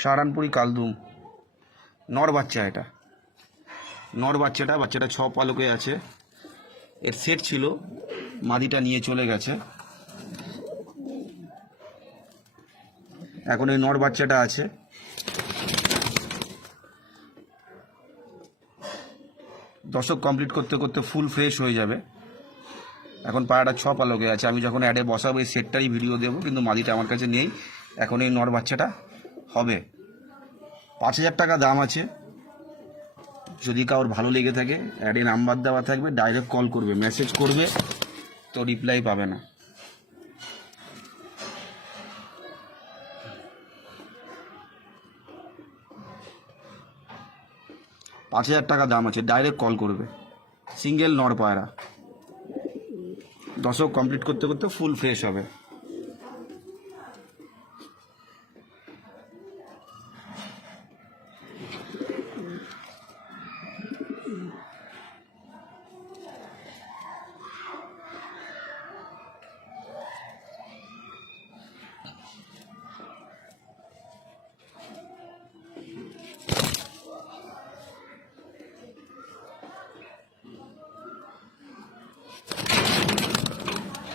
সাহারানপুরি কালদুম, নর বাচ্চা। এটা নর বাচ্চাটা 6 পালকে আছে। এর সেট ছিল, মাদিটা নিয়ে চলে গেছে। এখন এই নর বাচ্চাটা আছে। দশক কমপ্লিট করতে করতে ফুল ফ্রেশ হয়ে যাবে। এখন পায়রাটা 6 পালকে আছে। আমি যখন অ্যাডে বসাবো এই সেটটারই ভিডিও দেবো, কিন্তু মাদিটা আমার কাছে নেই। এখন এই নর বাচ্চাটা হবে। 5,000 টাকা দাম আছে। যদি কারোর ভালো লেগে থাকে, অ্যাডে নাম্বার দেওয়া থাকবে, ডাইরেক্ট কল করবে, মেসেজ করবে, তো রিপ্লাই পাবে না। $5,000 দাম আছে, ডাইরেক্ট কল করবে। সিঙ্গেল নর পায়রা, দশক কমপ্লিট করতে করতে ফুল ফ্রেশ হবে।